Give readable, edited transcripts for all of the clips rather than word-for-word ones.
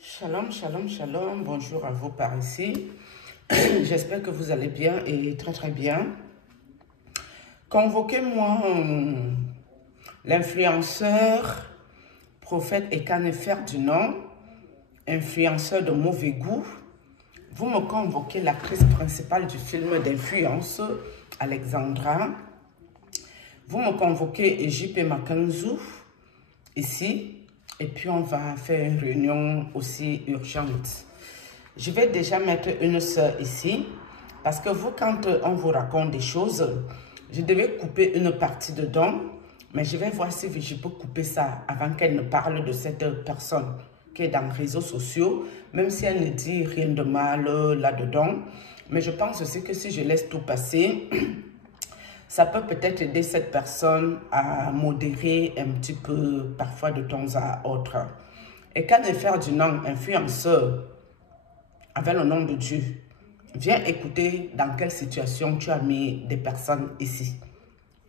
Shalom, shalom, shalom. Bonjour à vous par ici. J'espère que vous allez bien et très très bien. Convoquez-moi l'influenceur, prophète Ekane Ferdinand, influenceur de mauvais goût. Vous me convoquez l'actrice principale du film d'influence, Alexandra. Vous me convoquez JP Makanzou, ici. Et puis, on va faire une réunion aussi urgente. Je vais déjà mettre une sœur ici. Parce que vous, quand on vous raconte des choses, je devais couper une partie dedans. Mais je vais voir si je peux couper ça avant qu'elle ne parle de cette personne qui est dans les réseaux sociaux. Même si elle ne dit rien de mal là-dedans. Mais je pense aussi que si je laisse tout passer, ça peut peut-être aider cette personne à modérer un petit peu, parfois de temps à autre. Et quand Ferdinand, influenceur, avec le nom de Dieu, viens écouter dans quelle situation tu as mis des personnes ici.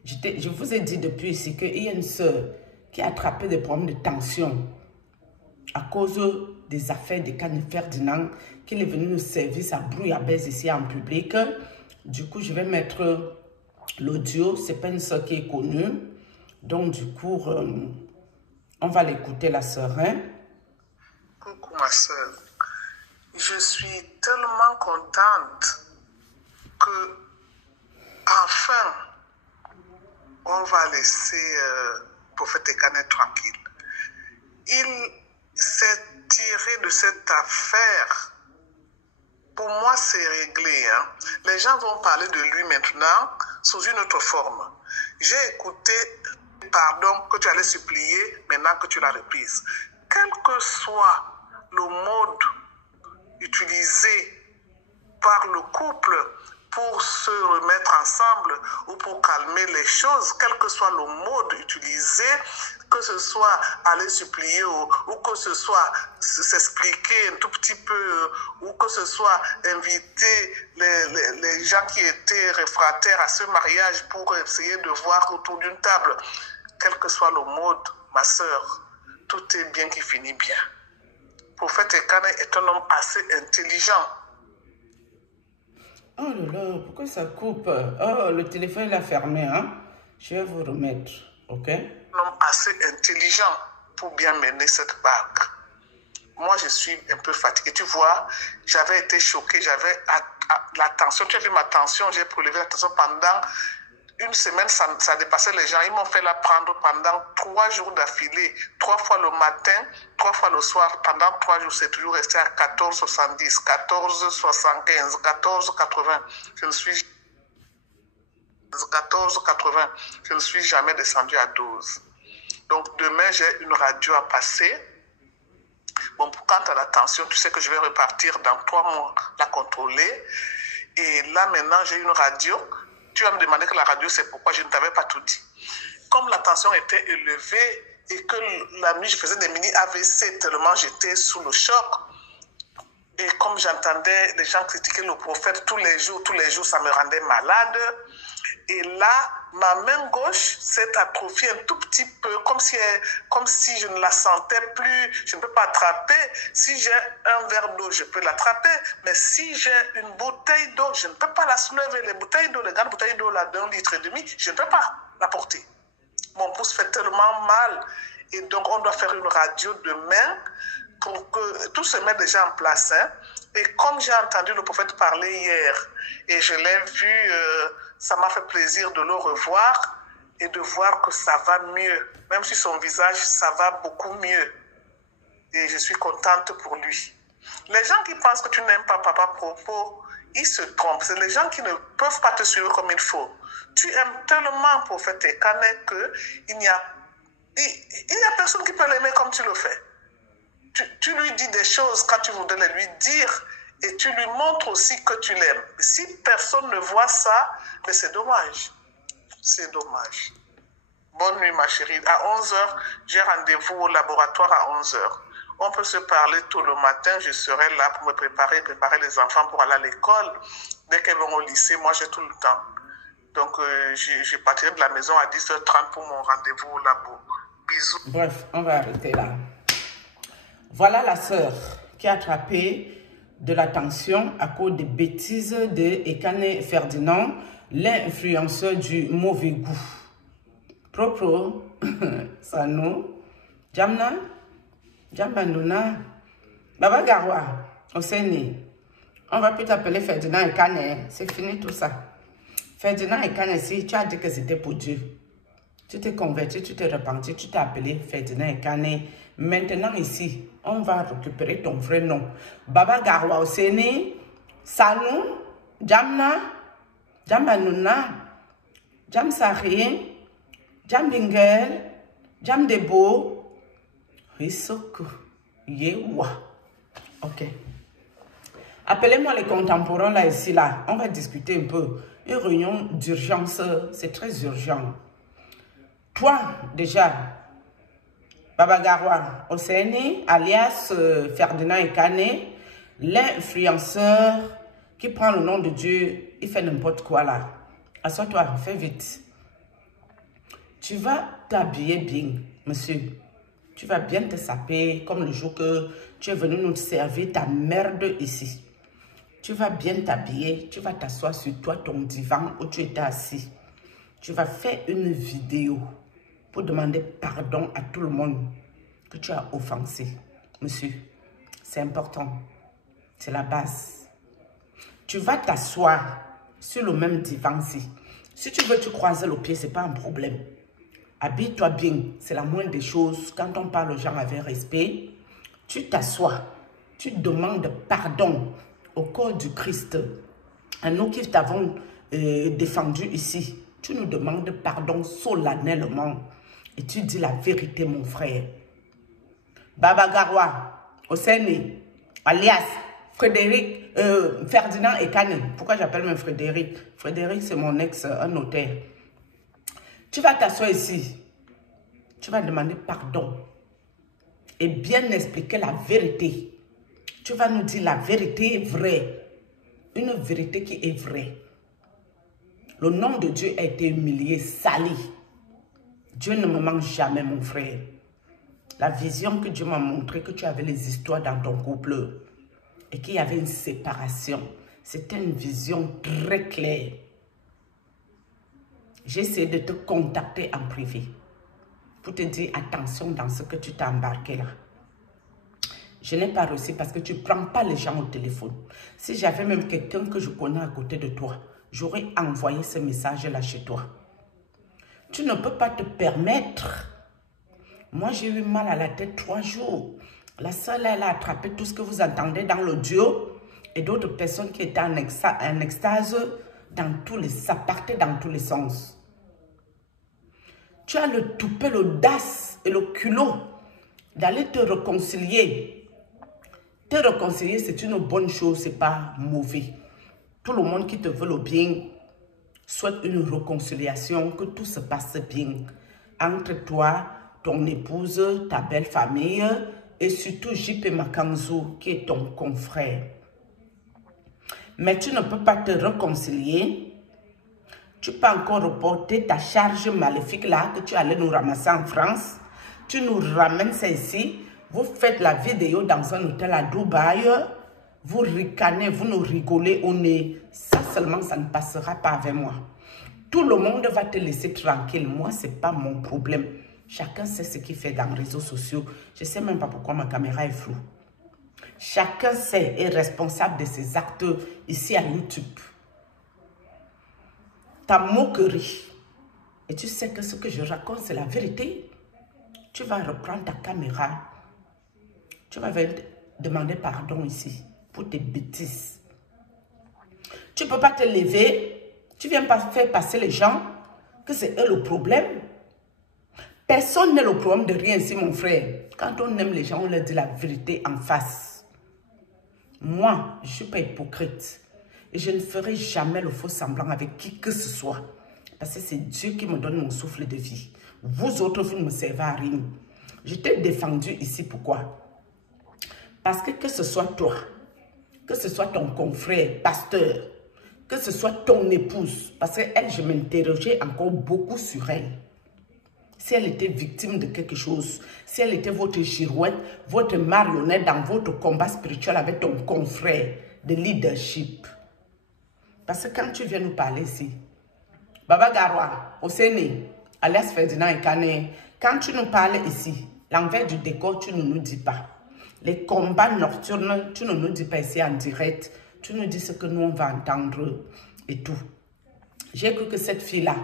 Je vous ai dit depuis ici qu'il y a une sœur qui a attrapé des problèmes de tension à cause des affaires de Kanye Ferdinand, qu'il est venu nous servir sa brouillabaisse ici en public. Du coup, je vais mettre l'audio. Ce n'est pas une sœur qui est connue. Donc, du coup, on va l'écouter, la sœur. Hein? Coucou, ma sœur. Je suis tellement contente que, enfin, on va laisser Prophète Ekane tranquille. Il s'est tiré de cette affaire. Pour moi, c'est réglé. Hein. Les gens vont parler de lui maintenant sous une autre forme. J'ai écouté pardon que tu allais supplier maintenant que tu l'as reprise. Quel que soit le mode utilisé par le couple pour se remettre ensemble ou pour calmer les choses, quel que soit le mode utilisé, que ce soit aller supplier ou que ce soit s'expliquer un tout petit peu ou que ce soit inviter les gens qui étaient réfractaires à ce mariage pour essayer de voir autour d'une table, quel que soit le mode, ma sœur, tout est bien qui finit bien. Prophète Ekane est un homme assez intelligent. Oh là là, pourquoi ça coupe? Oh, le téléphone il a fermé, hein? Je vais vous remettre, ok? Un homme assez intelligent pour bien mener cette barque. Moi, je suis un peu fatiguée. Tu vois, j'avais été choquée, j'avais la tension. Tu as vu ma tension, j'ai prélevé la tension pendant une semaine, ça dépassait les gens. Ils m'ont fait la prendre pendant 3 jours d'affilée. 3 fois le matin, 3 fois le soir. Pendant 3 jours, c'est toujours resté à 14,70, 14,75, 14,80. Je ne suis 14,80. Je ne suis jamais descendu à 12. Donc demain, j'ai une radio à passer. Bon, quant à la tension, tu sais que je vais repartir dans 3 mois la contrôler. Et là, maintenant, j'ai une radio. Tu vas me demander que la radio, c'est pourquoi je ne t'avais pas tout dit. Comme la tension était élevée et que la nuit, je faisais des mini AVC tellement j'étais sous le choc. Et comme j'entendais les gens critiquer le prophète tous les jours, ça me rendait malade. Et là, ma main gauche s'est atrophiée un tout petit peu, comme si je ne la sentais plus, je ne peux pas attraper. Si j'ai un verre d'eau, je peux l'attraper, mais si j'ai une bouteille d'eau, je ne peux pas la soulever. Les bouteilles d'eau, les grandes bouteilles d'eau là d'1,5 litre, je ne peux pas la porter. Mon pouce fait tellement mal, et donc on doit faire une radio demain pour que tout se mette déjà en place. Hein. Et comme j'ai entendu le prophète parler hier, et je l'ai vu, ça m'a fait plaisir de le revoir et de voir que ça va mieux. Même si son visage, ça va beaucoup mieux. Et je suis contente pour lui. Les gens qui pensent que tu n'aimes pas Papa Propos, ils se trompent. C'est les gens qui ne peuvent pas te suivre comme il faut. Tu aimes tellement Prophète Ekane qu'il n'y a personne qui peut l'aimer comme tu le fais. Tu lui dis des choses quand tu voudrais les lui dire et tu lui montres aussi que tu l'aimes. Si personne ne voit ça, mais c'est dommage. C'est dommage. Bonne nuit, ma chérie. À 11 h, j'ai rendez-vous au laboratoire à 11 h. On peut se parler tôt le matin. Je serai là pour me préparer les enfants pour aller à l'école. Dès qu'elles vont au lycée, moi, j'ai tout le temps. Donc, je partirai de la maison à 10 h 30 pour mon rendez-vous au labo. Bisous. Bref, on va arrêter là. Voilà la sœur qui a attrapé de la tension à cause des bêtises de Ekane Ferdinand, l'influenceur du mauvais goût. Propre, ça nous. Jamna, Jambanduna, Baba Garwa, Oseni. On va plus t'appeler Ferdinand Ekane, c'est fini tout ça. Ferdinand Ekane, si tu as dit que c'était pour Dieu, tu t'es converti, tu t'es repenti, tu t'es appelé Ferdinand Ekane. Maintenant ici, on va récupérer ton vrai nom. Baba Garwa Oseni, Sanou, Jamna, Jambanduna, Jam Sarien, Jam Bingel, Jam Debo, Risoku, Yewa. Ok. Appelez-moi les contemporains là, ici, là. On va discuter un peu. Une réunion d'urgence, c'est très urgent. Toi, déjà, Baba Garwa Oseni, alias Ferdinand Ekane, l'influenceur qui prend le nom de Dieu, il fait n'importe quoi là. Assois-toi, fais vite. Tu vas t'habiller bien, monsieur. Tu vas bien te saper comme le jour que tu es venu nous servir ta merde ici. Tu vas bien t'habiller, tu vas t'asseoir sur toi, ton divan où tu étais assis. Tu vas faire une vidéo pour demander pardon à tout le monde que tu as offensé. Monsieur, c'est important. C'est la base. Tu vas t'asseoir sur le même divan-ci. Si tu veux te croiser le pied, ce n'est pas un problème. Habille-toi bien, c'est la moindre des choses. Quand on parle aux gens avec respect, tu t'assois, tu demandes pardon au corps du Christ. À nous qui t'avons défendu ici, tu nous demandes pardon solennellement. Et tu dis la vérité, mon frère. Baba Garwa Oseni, alias Frédéric, Ferdinand Ekane. Pourquoi j'appelle même Frédéric? Frédéric, c'est mon ex, un notaire. Tu vas t'asseoir ici. Tu vas demander pardon. Et bien expliquer la vérité. Tu vas nous dire la vérité vraie. Une vérité qui est vraie. Le nom de Dieu a été humilié, sali. Dieu ne me manque jamais, mon frère. La vision que Dieu m'a montré, que tu avais les histoires dans ton couple et qu'il y avait une séparation. C'était une vision très claire. J'ai essayé de te contacter en privé pour te dire attention dans ce que tu t'es embarqué là. Je n'ai pas réussi parce que tu ne prends pas les gens au téléphone. Si j'avais même quelqu'un que je connais à côté de toi, j'aurais envoyé ce message-là chez toi. Tu ne peux pas te permettre. Moi, j'ai eu mal à la tête 3 jours. La sœur, elle a attrapé tout ce que vous entendez dans l'audio et d'autres personnes qui étaient en extase dans tous les, ça partait dans tous les sens. Tu as le toupet, l'audace et le culot d'aller te réconcilier. Te réconcilier, c'est une bonne chose, c'est pas mauvais. Tout le monde qui te veut le bien souhaite une réconciliation, que tout se passe bien entre toi, ton épouse, ta belle famille et surtout JP Makanzou qui est ton confrère. Mais tu ne peux pas te réconcilier. Tu peux encore reporter ta charge maléfique là que tu allais nous ramasser en France. Tu nous ramènes ça ici. Vous faites la vidéo dans un hôtel à Dubaï. Vous ricanez, vous nous rigolez au nez. Ça seulement, ça ne passera pas avec moi. Tout le monde va te laisser tranquille. Moi, ce n'est pas mon problème. Chacun sait ce qu'il fait dans les réseaux sociaux. Je ne sais même pas pourquoi ma caméra est floue. Chacun sait et est responsable de ses actes ici à YouTube. Ta moquerie. Et tu sais que ce que je raconte, c'est la vérité. Tu vas reprendre ta caméra. Tu vas demander pardon ici pour tes bêtises. Tu ne peux pas te lever. Tu ne viens pas faire passer les gens que c'est eux le problème. Personne n'est le problème de rien ici, mon frère. Quand on aime les gens, on leur dit la vérité en face. Moi, je ne suis pas hypocrite. Et je ne ferai jamais le faux semblant avec qui que ce soit. Parce que c'est Dieu qui me donne mon souffle de vie. Vous autres, vous ne me servez à rien. Je t'ai défendu ici, pourquoi? Parce que ce soit toi, que ce soit ton confrère, pasteur, que ce soit ton épouse, parce qu'elle, je m'interrogeais encore beaucoup sur elle. si elle était victime de quelque chose, si elle était votre girouette, votre marionnette dans votre combat spirituel avec ton confrère de leadership. Parce que quand tu viens nous parler ici, Baba Garwa, Oseni, alias Ferdinand Ekane, quand tu nous parles ici, l'envers du décor, tu ne nous dis pas. Les combats nocturnes, tu ne nous dis pas ici en direct. Tu nous dis ce que nous, on va entendre et tout. J'ai cru que cette fille-là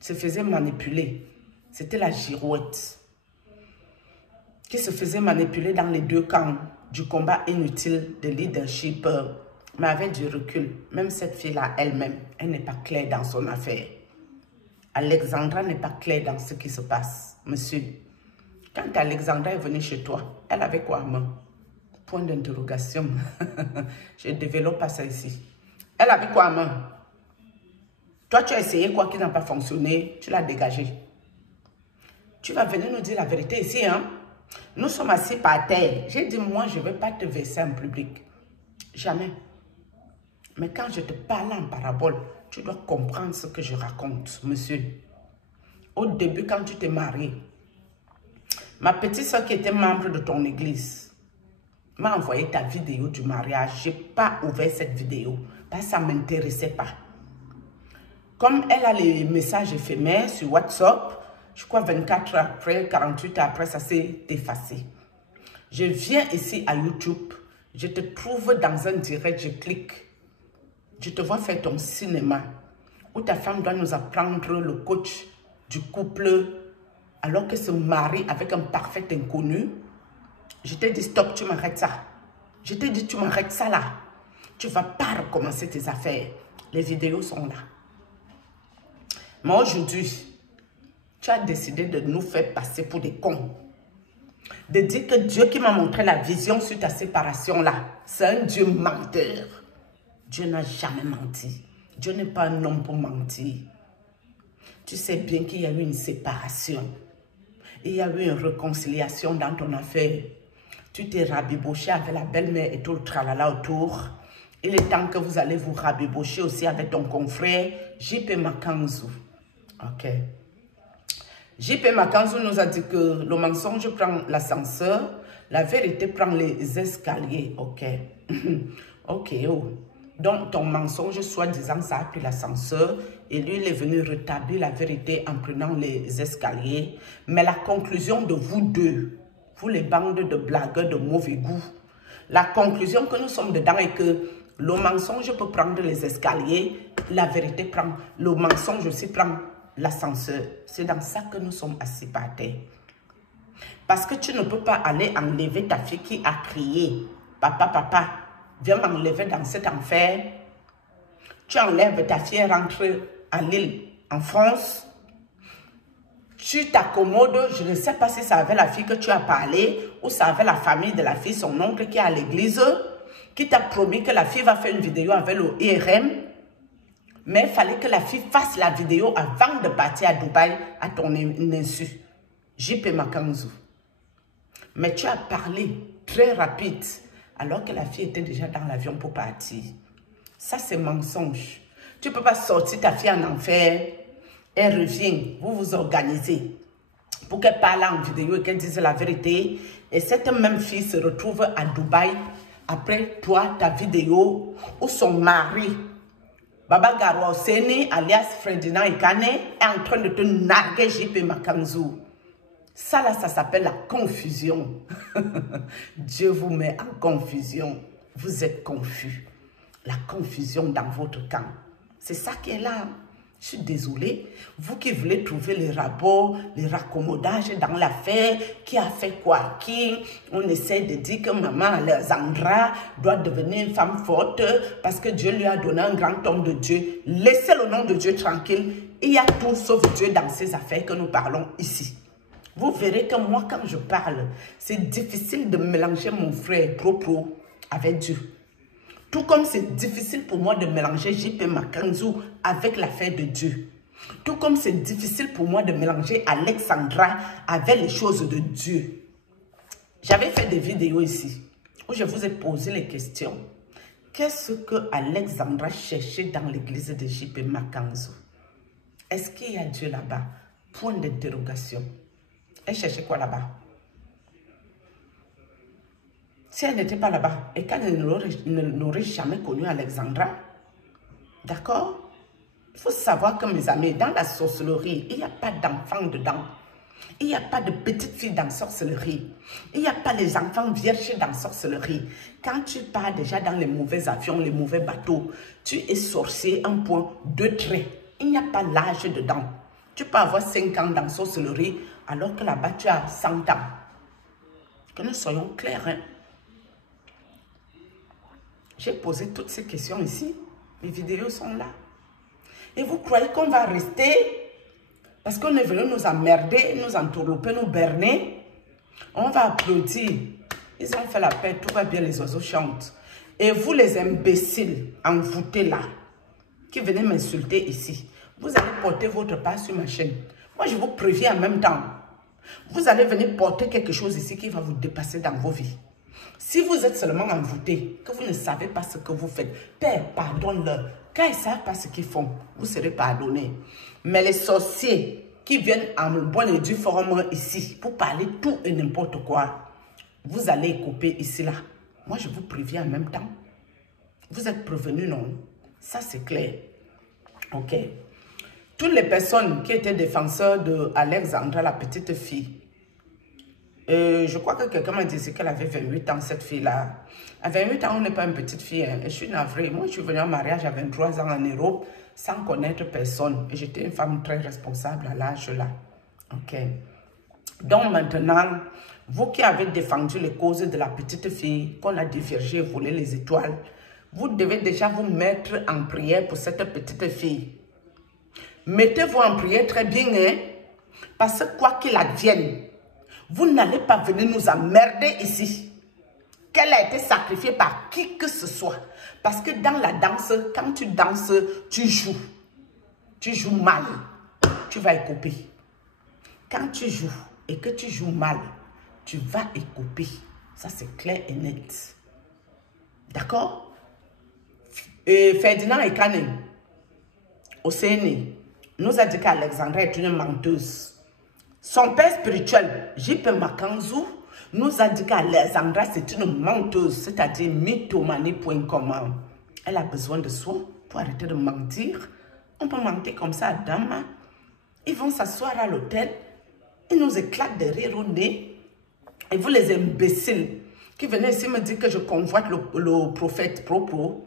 se faisait manipuler. C'était la girouette qui se faisait manipuler dans les deux camps du combat inutile de leadership. Mais avec du recul, même cette fille-là elle-même, elle n'est pas claire dans son affaire. Alexandra n'est pas claire dans ce qui se passe. Monsieur, quand Alexandra est venue chez toi, elle avait quoi à main? Point d'interrogation. Je ne développe pas ça ici. Elle avait quoi à main? Toi, tu as essayé quoi qui n'a pas fonctionné, tu l'as dégagé. Tu vas venir nous dire la vérité ici, hein? Nous sommes assis par terre. J'ai dit, moi, je ne vais pas te verser en public. Jamais. Mais quand je te parle en parabole, tu dois comprendre ce que je raconte, monsieur. Au début, quand tu t'es marié, ma petite soeur qui était membre de ton église m'a envoyé ta vidéo du mariage. Je n'ai pas ouvert cette vidéo parce que ça ne m'intéressait pas. Comme elle a les messages éphémères sur WhatsApp, je crois 24 heures après, 48 heures après, ça s'est effacé. Je viens ici à YouTube, je te trouve dans un direct, je clique. Je te vois faire ton cinéma, où ta femme doit nous apprendre le coach du couple, alors qu'elle se marie avec un parfait inconnu. Je t'ai dit, stop, tu m'arrêtes ça. Je t'ai dit, tu m'arrêtes ça là. Tu ne vas pas recommencer tes affaires. Les vidéos sont là. Mais aujourd'hui, tu as décidé de nous faire passer pour des cons. De dire que Dieu qui m'a montré la vision sur ta séparation là, c'est un Dieu menteur. Dieu n'a jamais menti. Dieu n'est pas un homme pour mentir. Tu sais bien qu'il y a eu une séparation. Il y a eu une réconciliation dans ton affaire. Tu t'es rabiboché avec la belle-mère et tout le tralala autour. Il est temps que vous allez vous rabibocher aussi avec ton confrère JP Makanzu. Ok. JP Makanzu nous a dit que le mensonge prend l'ascenseur, la vérité prend les escaliers. Ok. Ok. Oh. Donc ton mensonge, soi-disant, ça a pris l'ascenseur et lui, il est venu rétablir la vérité en prenant les escaliers. Mais la conclusion de vous deux, vous les bandes de blagueurs de mauvais goût, la conclusion que nous sommes dedans est que le mensonge peut prendre les escaliers, la vérité prend, le mensonge aussi prend l'ascenseur. C'est dans ça que nous sommes assis par terre. Parce que tu ne peux pas aller enlever ta fille qui a crié, papa, papa, viens m'enlever dans cet enfer. Tu enlèves ta fille, rentre à Lille, en France. Tu t'accommodes, je ne sais pas si ça avait la fille que tu as parlé ou ça avait la famille de la fille, son oncle qui est à l'église, qui t'a promis que la fille va faire une vidéo avec le IRM. Mais il fallait que la fille fasse la vidéo avant de partir à Dubaï à ton insu. JP Makanzu. Mais tu as parlé très rapide alors que la fille était déjà dans l'avion pour partir. Ça, c'est mensonge. Tu ne peux pas sortir ta fille en enfer. Elle revient, vous vous organisez pour qu'elle parle en vidéo et qu'elle dise la vérité. Et cette même fille se retrouve à Dubaï après toi, ta vidéo, où son mari, Baba Garwa Oseni, alias Ferdinand Ekane, est en train de te narguer JP Makanzu. Ça là, ça s'appelle la confusion. Dieu vous met en confusion. Vous êtes confus. La confusion dans votre camp. C'est ça qui est là. Je suis désolée. Vous qui voulez trouver les rabots, les raccommodages dans l'affaire, qui a fait quoi, qui, on essaie de dire que maman Alexandra doit devenir une femme forte parce que Dieu lui a donné un grand homme de Dieu. Laissez le nom de Dieu tranquille. Il y a tout sauf Dieu dans ces affaires que nous parlons ici. Vous verrez que moi, quand je parle, c'est difficile de mélanger mon frère propre avec Dieu. Tout comme c'est difficile pour moi de mélanger JP Makanzu avec l'affaire de Dieu. Tout comme c'est difficile pour moi de mélanger Alexandra avec les choses de Dieu. J'avais fait des vidéos ici où je vous ai posé les questions. Qu'est-ce que Alexandra cherchait dans l'église de JP Makanzu? Est-ce qu'il y a Dieu là-bas? Point d'interrogation. Elle cherchait quoi là-bas? Si elle n'était pas là-bas et qu'elle n'aurait jamais connu Alexandra, d'accord? Il faut savoir que mes amis, dans la sorcellerie, il n'y a pas d'enfants dedans. Il n'y a pas de petites filles dans la sorcellerie. Il n'y a pas les enfants vierges dans la sorcellerie. Quand tu pars déjà dans les mauvais avions, les mauvais bateaux, tu es sorcier, un point, 2 traits. Il n'y a pas l'âge dedans. Tu peux avoir 5 ans dans la sorcellerie alors que là-bas tu as 100 ans. Que nous soyons clairs. Hein? J'ai posé toutes ces questions ici. Mes vidéos sont là. Et vous croyez qu'on va rester parce qu'on est venu nous emmerder, nous entourlouper, nous berner? On va applaudir. Ils ont fait la paix, tout va bien, les oiseaux chantent. Et vous les imbéciles, envoûtés là, qui venez m'insulter ici, vous allez porter votre part sur ma chaîne. Moi, je vous préviens en même temps. Vous allez venir porter quelque chose ici qui va vous dépasser dans vos vies. Si vous êtes seulement envoûté, que vous ne savez pas ce que vous faites, Père, pardonne-leur. Quand ils ne savent pas ce qu'ils font, vous serez pardonnés. Mais les sorciers qui viennent en bonne et due forme ici pour parler tout et n'importe quoi, vous allez couper ici là. Moi, je vous préviens en même temps. Vous êtes prévenus, non? Ça, c'est clair. Ok. Toutes les personnes qui étaient défenseurs de Alexandra, la petite fille, je crois que quelqu'un m'a dit qu'elle avait 28 ans, cette fille-là. À 28 ans, on n'est pas une petite fille. Hein. Je suis navrée. Moi, je suis venue en mariage à 23 ans en Europe sans connaître personne. Et j'étais une femme très responsable à l'âge-là. Ok. Donc maintenant, vous qui avez défendu les causes de la petite fille, qu'on a divergé et volé les étoiles, vous devez déjà vous mettre en prière pour cette petite fille. Mettez-vous en prière très bien, hein? Parce que quoi qu'il advienne, vous n'allez pas venir nous emmerder ici. Qu'elle a été sacrifiée par qui que ce soit. Parce que dans la danse, quand tu danses, tu joues. Tu joues mal. Tu vas écoper. Quand tu joues et que tu joues mal, tu vas écoper. Ça, c'est clair et net. D'accord? Ferdinand Ekane, au CNE, nous a dit qu'Alexandra est une menteuse. Son père spirituel, J.P. Makanzou, nous a dit qu'Alexandra c'est une menteuse, c'est-à-dire mythomanie.com. Elle a besoin de soi pour arrêter de mentir. On peut mentir comme ça à dame. Ils vont s'asseoir à l'hôtel, ils nous éclatent de rire au nez. Et vous les imbéciles qui venez ici me dire que je convoite le prophète propre,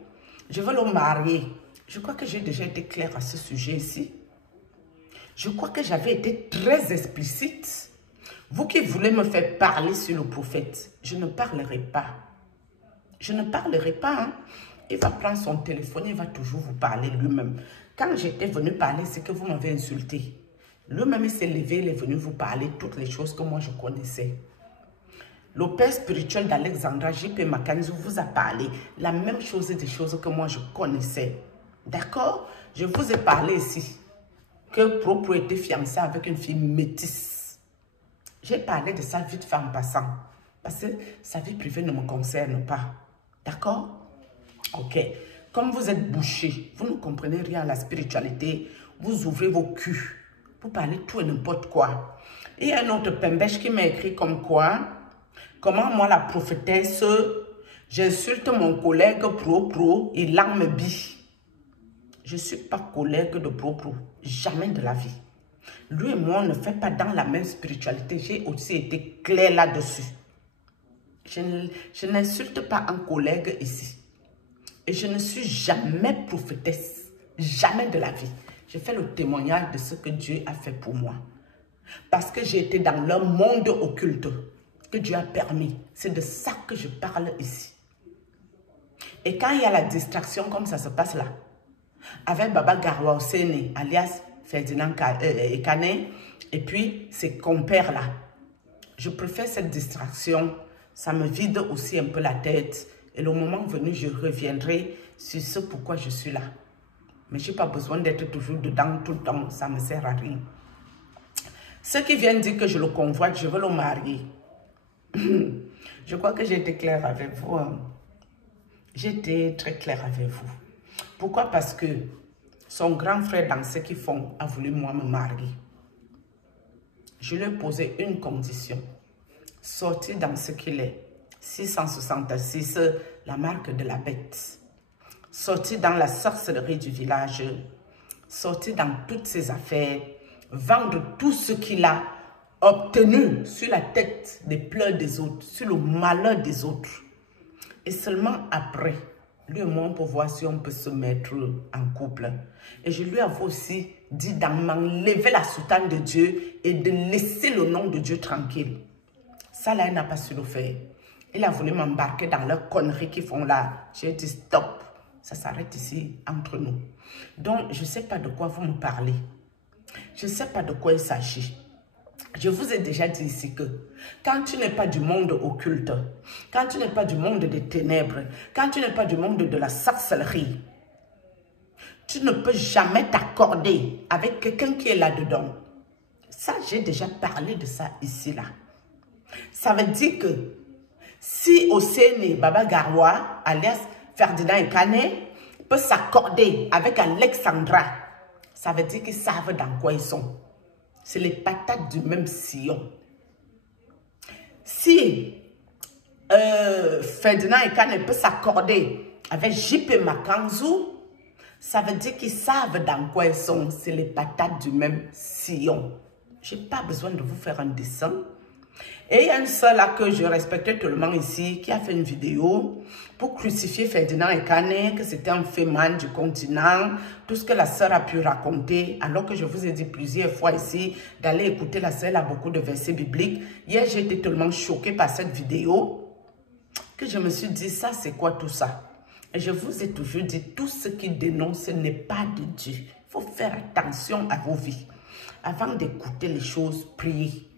je veux le marier. Je crois que j'ai déjà été claire à ce sujet ici. Je crois que j'avais été très explicite. Vous qui voulez me faire parler sur le prophète, je ne parlerai pas. Je ne parlerai pas. Hein. Il va prendre son téléphone, il va toujours vous parler lui-même. Quand j'étais venu parler, c'est que vous m'avez insulté. Lui-même, il s'est levé, il est venu vous parler toutes les choses que moi je connaissais. Le père spirituel d'Alexandra, J.P. Makanzou, vous a parlé la même chose des choses que moi je connaissais. D'accord? Je vous ai parlé ici que Propre était fiancé avec une fille métisse. J'ai parlé de ça vite fait en passant. Parce que sa vie privée ne me concerne pas. D'accord? Ok. Comme vous êtes bouché, vous ne comprenez rien à la spiritualité, vous ouvrez vos culs pour parler tout et n'importe quoi. Et il y a un autre pembèche qui m'a écrit comme quoi, comment moi la prophétesse, j'insulte mon collègue pro, il me bille. Je ne suis pas collègue de Pro. Jamais de la vie. Lui et moi, on ne fait pas dans la même spiritualité. J'ai aussi été clair là-dessus. Je n'insulte pas un collègue ici. Et je ne suis jamais prophétesse. Jamais de la vie. Je fais le témoignage de ce que Dieu a fait pour moi. Parce que j'ai été dans le monde occulte que Dieu a permis. C'est de ça que je parle ici. Et quand il y a la distraction comme ça se passe là, avec Baba Garwa Osene, alias Ferdinand Ekane, et puis ses compères là. Je préfère cette distraction, ça me vide aussi un peu la tête, et le moment venu, je reviendrai sur ce pourquoi je suis là. Mais je n'ai pas besoin d'être toujours dedans tout le temps, ça ne me sert à rien. Ceux qui viennent dire que je le convoite, je veux le marier. Je crois que j'ai été claire avec vous. Hein. J'ai été très claire avec vous. Pourquoi? Parce que son grand frère dans ce qu'ils font a voulu moi me marier. je lui ai posé une condition. Sortir dans ce qu'il est. 666, la marque de la bête. Sortir dans la sorcellerie du village. Sortir dans toutes ses affaires. Vendre tout ce qu'il a obtenu sur la tête des pleurs des autres, sur le malheur des autres. Et seulement après, lui et moi, on peut voir si on peut se mettre en couple. Et je lui avais aussi dit d'enlever la soutane de Dieu et de laisser le nom de Dieu tranquille. Ça, là, il n'a pas su le faire. Il a voulu m'embarquer dans leurs conneries qu'ils font là. J'ai dit stop. Ça s'arrête ici entre nous. Donc, je ne sais pas de quoi vous me parlez. Je ne sais pas de quoi il s'agit. Je vous ai déjà dit ici que quand tu n'es pas du monde occulte, quand tu n'es pas du monde des ténèbres, quand tu n'es pas du monde de la sorcellerie, tu ne peux jamais t'accorder avec quelqu'un qui est là-dedans. Ça, j'ai déjà parlé de ça ici, là. Ça veut dire que si Oseni Baba Garoua, alias Ferdinand Ekane, peut s'accorder avec Alexandra, ça veut dire qu'ils savent dans quoi ils sont. C'est les patates du même sillon. Si Ferdinand Ekane peut s'accorder avec JP Makanzu, ça veut dire qu'ils savent dans quoi ils sont. C'est les patates du même sillon. Je n'ai pas besoin de vous faire un dessin. Et il y a une sœur là que je respectais tellement ici, qui a fait une vidéo pour crucifier Ferdinand Ekane, que c'était un féman du continent, tout ce que la sœur a pu raconter, alors que je vous ai dit plusieurs fois ici d'aller écouter la sœur, elle a beaucoup de versets bibliques. Hier, j'ai été tellement choquée par cette vidéo que je me suis dit, ça c'est quoi tout ça? Et je vous ai toujours dit, tout ce qui dénonce n'est pas de Dieu. Il faut faire attention à vos vies. Avant d'écouter les choses, priez.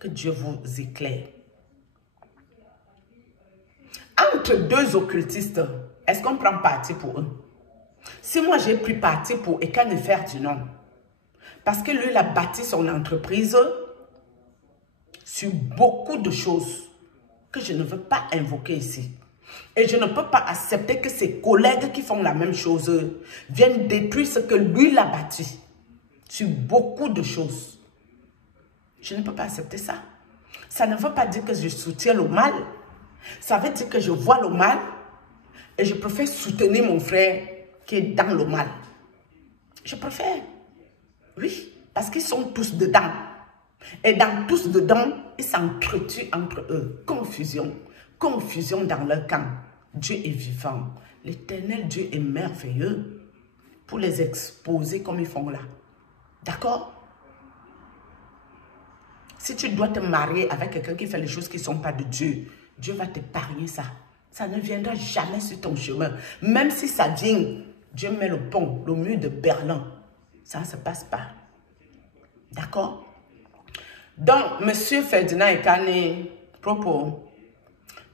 Que Dieu vous éclaire. Entre deux occultistes, est-ce qu'on prend parti pour eux? Si moi j'ai pris parti pour Ekane Ferdinand, parce que lui il a bâti son entreprise sur beaucoup de choses que je ne veux pas invoquer ici. Et je ne peux pas accepter que ses collègues qui font la même chose viennent détruire ce que lui il a bâti sur beaucoup de choses. Je ne peux pas accepter ça. Ça ne veut pas dire que je soutiens le mal. Ça veut dire que je vois le mal et je préfère soutenir mon frère qui est dans le mal. Je préfère. Oui, parce qu'ils sont tous dedans. Et dans tous dedans, ils s'entretuent entre eux. Confusion. Confusion dans leur camp. Dieu est vivant. L'Éternel Dieu est merveilleux pour les exposer comme ils font là. D'accord? Si tu dois te marier avec quelqu'un qui fait les choses qui ne sont pas de Dieu, Dieu va t'épargner ça. Ça ne viendra jamais sur ton chemin. Même si ça vient, Dieu met le pont, le mur de Berlin. Ça ne se passe pas. D'accord? Donc, Monsieur Ferdinand Ekane, propos,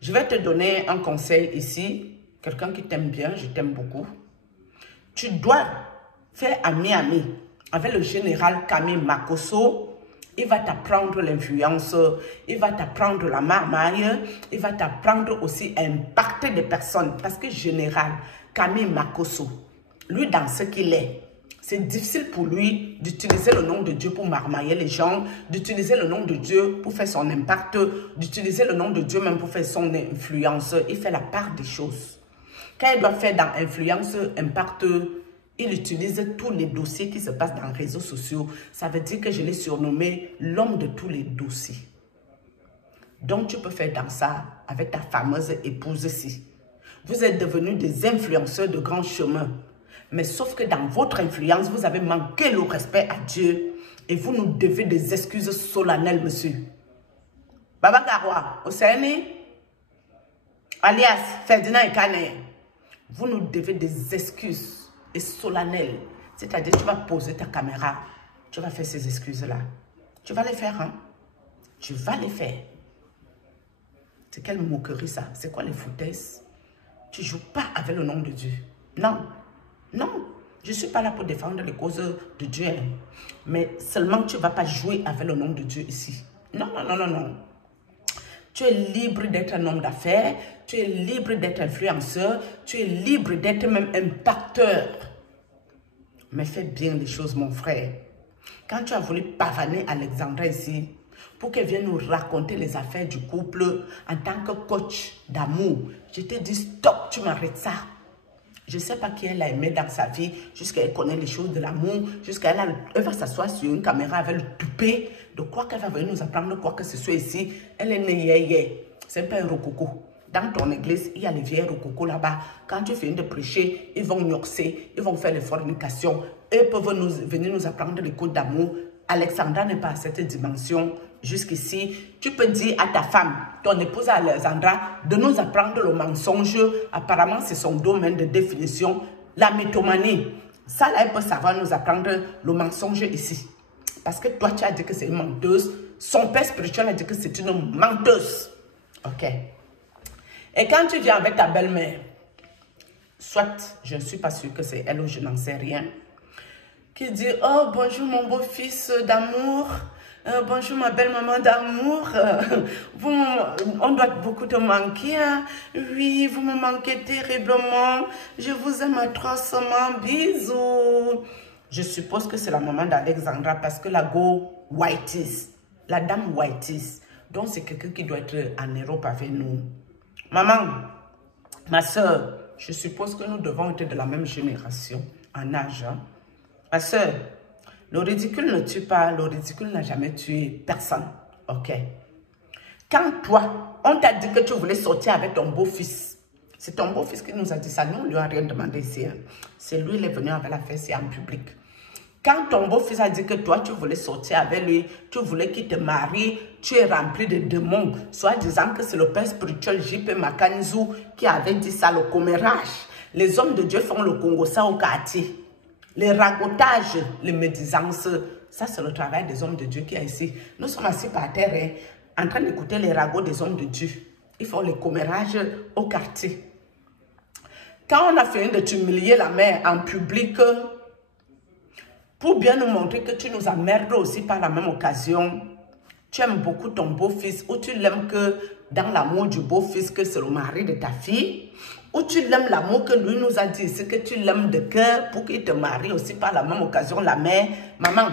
je vais te donner un conseil ici. Quelqu'un qui t'aime bien, je t'aime beaucoup. Tu dois faire ami-ami avec le général Camille Makosso. Il va t'apprendre l'influence, il va t'apprendre la marmaille, il va t'apprendre aussi à impacter des personnes. Parce que général, Camille Makosso, lui dans ce qu'il est, c'est difficile pour lui d'utiliser le nom de Dieu pour marmailler les gens, d'utiliser le nom de Dieu pour faire son impact, d'utiliser le nom de Dieu même pour faire son influence. Il fait la part des choses. Quand il doit faire dans influence, impact, il utilise tous les dossiers qui se passent dans les réseaux sociaux. Ça veut dire que je l'ai surnommé l'homme de tous les dossiers. Donc, tu peux faire dans ça avec ta fameuse épouse-ci. Vous êtes devenus des influenceurs de grands chemins. Mais sauf que dans votre influence, vous avez manqué le respect à Dieu. Et vous nous devez des excuses solennelles, monsieur. Baba Garoua, Oseni, alias Ferdinand Ekane, vous nous devez des excuses. Et solennel. C'est-à-dire, tu vas poser ta caméra. Tu vas faire ces excuses-là. Tu vas les faire, hein? Tu vas les faire. C'est quelle moquerie, ça? C'est quoi les foutaises? Tu ne joues pas avec le nom de Dieu. Non. Non. Je ne suis pas là pour défendre les causes de Dieu. Mais seulement, tu ne vas pas jouer avec le nom de Dieu ici. Non, non, non, non, non. Tu es libre d'être un homme d'affaires, tu es libre d'être influenceur, tu es libre d'être même impacteur. Mais fais bien les choses, mon frère. Quand tu as voulu pavaner Alexandra ici, pour qu'elle vienne nous raconter les affaires du couple en tant que coach d'amour, je t'ai dit stop, tu m'arrêtes ça. Je ne sais pas qui elle a aimé dans sa vie, jusqu'à elle connaît les choses de l'amour, jusqu'à elle va s'asseoir sur une caméra avec le toupet, de quoi qu'elle va venir nous apprendre, quoi que ce soit ici. Elle est née hier. C'est pas un rococo. Dans ton église, il y a les vieilles rococo là-bas. Quand tu finis de prêcher, ils vont gnoxer, ils vont faire les fornications. Eux peuvent venir nous apprendre les codes d'amour. Alexandra n'est pas à cette dimension. Jusqu'ici, tu peux dire à ta femme, ton épouse Alexandra, de nous apprendre le mensonge. Apparemment, c'est son domaine de définition. La mythomanie. Ça, là, elle peut savoir nous apprendre le mensonge ici. Parce que toi, tu as dit que c'est une menteuse. Son père spirituel a dit que c'est une menteuse. Ok. Et quand tu viens avec ta belle-mère, soit, je ne suis pas sûre que c'est elle ou je n'en sais rien, qui dit, oh, bonjour mon beau-fils d'amour, bonjour ma belle-maman d'amour, on doit beaucoup te manquer, hein? Oui, vous me manquez terriblement, je vous aime atrocement, bisous. Je suppose que c'est la maman d'Alexandra parce que la go Whiteys, la dame Whiteys, donc c'est quelqu'un qui doit être en Europe avec nous. Maman, ma soeur, je suppose que nous devons être de la même génération en âge, hein? Ma soeur, le ridicule ne tue pas, le ridicule n'a jamais tué personne. Ok. Quand toi, on t'a dit que tu voulais sortir avec ton beau-fils, c'est ton beau-fils qui nous a dit ça, nous on ne lui a rien demandé ici. Hein. C'est lui qui est venu avec la fesse en public. Quand ton beau-fils a dit que toi tu voulais sortir avec lui, tu voulais qu'il te marie, tu es rempli de démons, soit disant que c'est le père spirituel J.P. Makanzu qui avait dit ça, le commérage. Les hommes de Dieu font le Congo ça au quartier. Les ragotages, les médisances, ça c'est le travail des hommes de Dieu qui est ici. Nous sommes assis par terre, hein, en train d'écouter les ragots des hommes de Dieu. Ils font les commérages au quartier. Quand on a fini de t'humilier la mère en public, pour bien nous montrer que tu nous emmerdes aussi par la même occasion, tu aimes beaucoup ton beau-fils ou tu l'aimes que dans l'amour du beau-fils que c'est le mari de ta fille, ou tu l'aimes l'amour que lui nous a dit, c'est que tu l'aimes de cœur pour qu'il te marie aussi par la même occasion, la mère. Maman,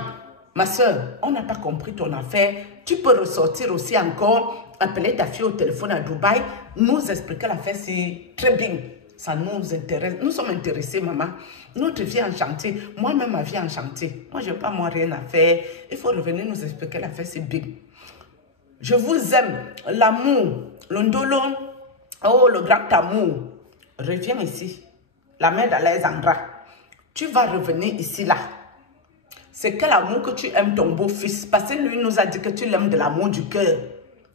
ma soeur, on n'a pas compris ton affaire. Tu peux ressortir aussi encore, appeler ta fille au téléphone à Dubaï, nous expliquer l'affaire si très bien. Ça nous intéresse. Nous sommes intéressés, maman. Notre vie en chantier. Moi-même, ma vie en chantier. Moi, je n'ai pas moi rien à faire. Il faut revenir nous expliquer l'affaire si bien. Je vous aime. L'amour, le ndolo, oh, le grand amour. Reviens ici. La mère d'Alexandra. Tu vas revenir ici, là. C'est quel amour que tu aimes ton beau-fils? Parce que lui nous a dit que tu l'aimes de l'amour du cœur.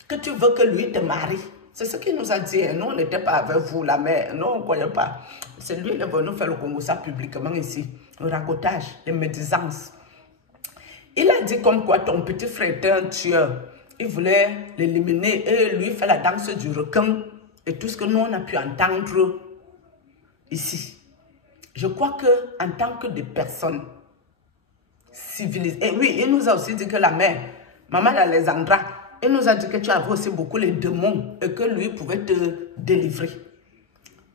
Que tu veux que lui te marie. C'est ce qu'il nous a dit. Nous, on n'était pas avec vous, la mère. Non, on ne croyait pas. C'est lui qui est venu faire le Congo ça publiquement ici. Le ragotage, les médisances. Il a dit comme quoi ton petit frère était un tueur. Il voulait l'éliminer et lui faire la danse du requin. Et tout ce que nous, on a pu entendre ici. Je crois que en tant que des personnes civilisées. Et oui, il nous a aussi dit que la mère, maman d'Alexandra, il nous a dit que tu avais aussi beaucoup les démons et que lui pouvait te délivrer.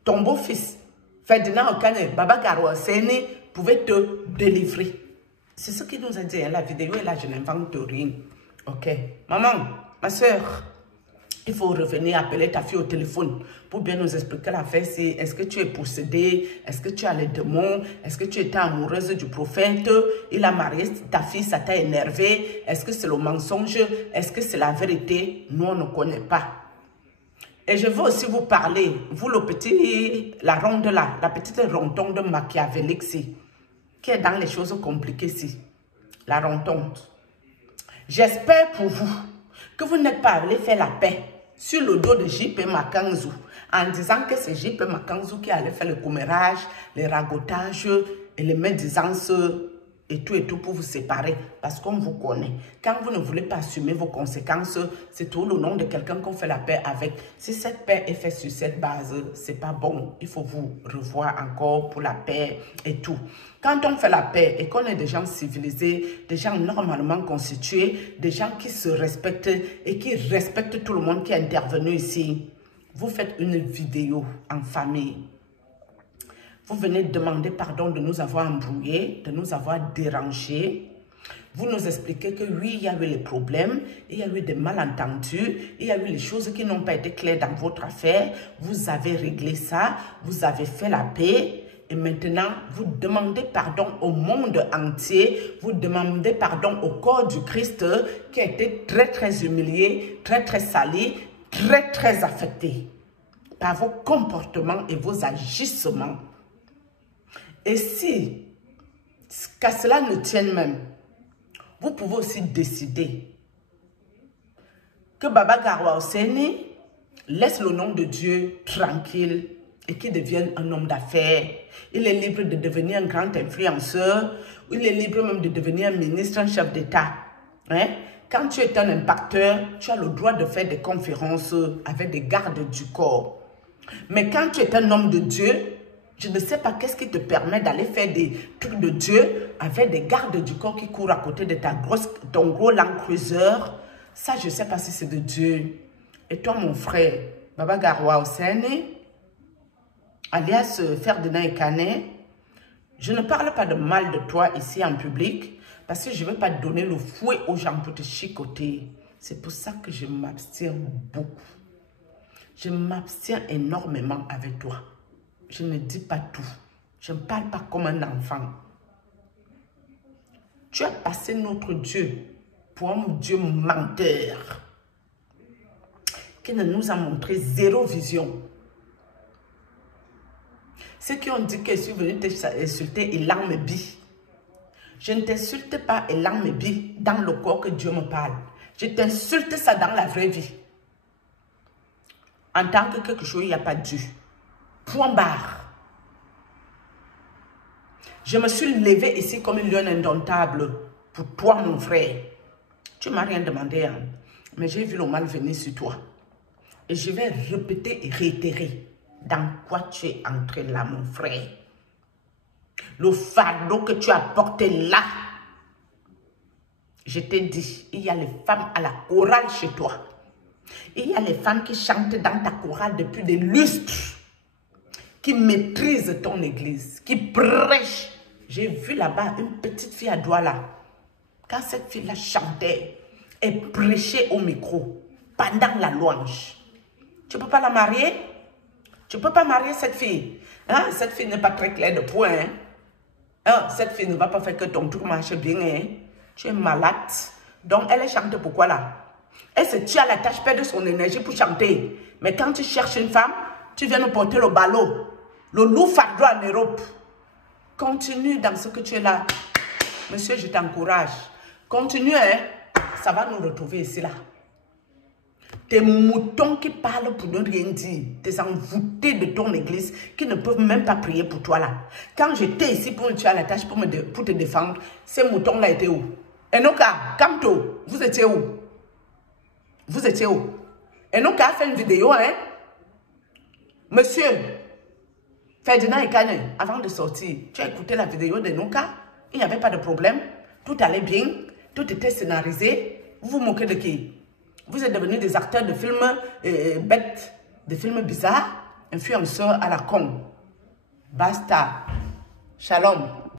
Ton beau-fils, Ferdinand Okane, Baba Garwa Sene, pouvait te délivrer. C'est ce qu'il nous a dit. La vidéo est là, je n'invente rien. Ok. Maman, ma soeur, il faut revenir appeler ta fille au téléphone pour bien nous expliquer l'affaire. Est-ce que tu es possédée? Est-ce que tu as les démons? Est-ce que tu étais amoureuse du prophète? Il a marié ta fille, ça t'a énervé? Est-ce que c'est le mensonge? Est-ce que c'est la vérité? Nous, on ne connaît pas. Et je veux aussi vous parler, vous le petit, la ronde là, la petite rontonde de machiavélique ici, qui est dans les choses compliquées ici. La rontonde. J'espère pour vous que vous n'êtes pas allé faire la paix sur le dos de J.P. Makanzu en disant que c'est J.P. Makanzu qui allait faire le commérage, les ragotages et les médisances et tout pour vous séparer parce qu'on vous connaît. Quand vous ne voulez pas assumer vos conséquences, c'est tout le nom de quelqu'un qu'on fait la paix avec. Si cette paix est faite sur cette base, c'est pas bon. Il faut vous revoir encore pour la paix et tout. Quand on fait la paix et qu'on est des gens civilisés, des gens normalement constitués, des gens qui se respectent et qui respectent tout le monde qui est intervenu ici, vous faites une vidéo en famille. Vous venez demander pardon de nous avoir embrouillés, de nous avoir dérangés. Vous nous expliquez que oui, il y a eu les problèmes, il y a eu des malentendus, il y a eu les choses qui n'ont pas été claires dans votre affaire. Vous avez réglé ça, vous avez fait la paix. Et maintenant, vous demandez pardon au monde entier. Vous demandez pardon au corps du Christ qui a été très, très humilié, très, très sali, très, très affecté par vos comportements et vos agissements. Et si, qu'à cela ne tienne même, vous pouvez aussi décider que Baba Garwa Hussaini laisse le nom de Dieu tranquille et qu'il devienne un homme d'affaires. Il est libre de devenir un grand influenceur. Il est libre même de devenir un ministre, un chef d'État. Hein? Quand tu es un impacteur, tu as le droit de faire des conférences avec des gardes du corps. Mais quand tu es un homme de Dieu, je ne sais pas qu'est-ce qui te permet d'aller faire des trucs de Dieu avec des gardes du corps qui courent à côté de ton gros Land Cruiser. Ça, je ne sais pas si c'est de Dieu. Et toi, mon frère, Baba Garwa Hussaini, alias Ferdinand Ekane, je ne parle pas de mal de toi ici en public parce que je ne veux pas donner le fouet aux gens pour te chicoter. C'est pour ça que je m'abstiens beaucoup. Je m'abstiens énormément avec toi. Je ne dis pas tout. Je ne parle pas comme un enfant. Tu as passé notre Dieu pour un Dieu menteur qui ne nous a montré zéro vision. Ceux qui ont dit que je suis venu t'insulter, il me bille. Je ne t'insulte pas, il me bille dans le corps que Dieu me parle. Je t'insulte ça dans la vraie vie. En tant que quelque chose, il n'y a pas Dieu. Point barre. Je me suis levé ici comme une lionne indomptable pour toi, mon frère. Tu ne m'as rien demandé, hein? Mais j'ai vu le mal venir sur toi. Et je vais répéter et réitérer dans quoi tu es entré là, mon frère. Le fardeau que tu as porté là. Je t'ai dit, il y a les femmes à la chorale chez toi. Il y a les femmes qui chantent dans ta chorale depuis des lustres, qui maîtrisent ton église, qui prêchent. J'ai vu là-bas une petite fille à Douala. Quand cette fille-là chantait et prêchait au micro pendant la louange, tu ne peux pas la marier? Tu ne peux pas marier cette fille. Hein? Cette fille n'est pas très claire de point. Hein? Hein? Cette fille ne va pas faire que ton truc marche bien. Hein? Tu es malade. Donc, elle chante pourquoi là? Elle se tue à la tâche, perd son énergie pour chanter. Mais quand tu cherches une femme, tu viens nous porter le ballot. Le loup fardeau en Europe. Continue dans ce que tu es là. Monsieur, je t'encourage. Continue, hein? Ça va nous retrouver ici là. Tes moutons qui parlent pour ne rien dire. Tes envoûtés de ton église qui ne peuvent même pas prier pour toi là. Quand j'étais ici pour me tuer à la tâche pour te défendre, ces moutons là étaient où? Enoka, Kamto, vous étiez où? Vous étiez où? Enoka a fait une vidéo, hein? Monsieur Ferdinand Ekane, avant de sortir, tu as écouté la vidéo d'Enoka? Il n'y avait pas de problème. Tout allait bien. Tout était scénarisé. Vous vous moquez de qui? Vous êtes devenus des acteurs de films bêtes, de films bizarres, influenceurs à la con. Basta. Shalom.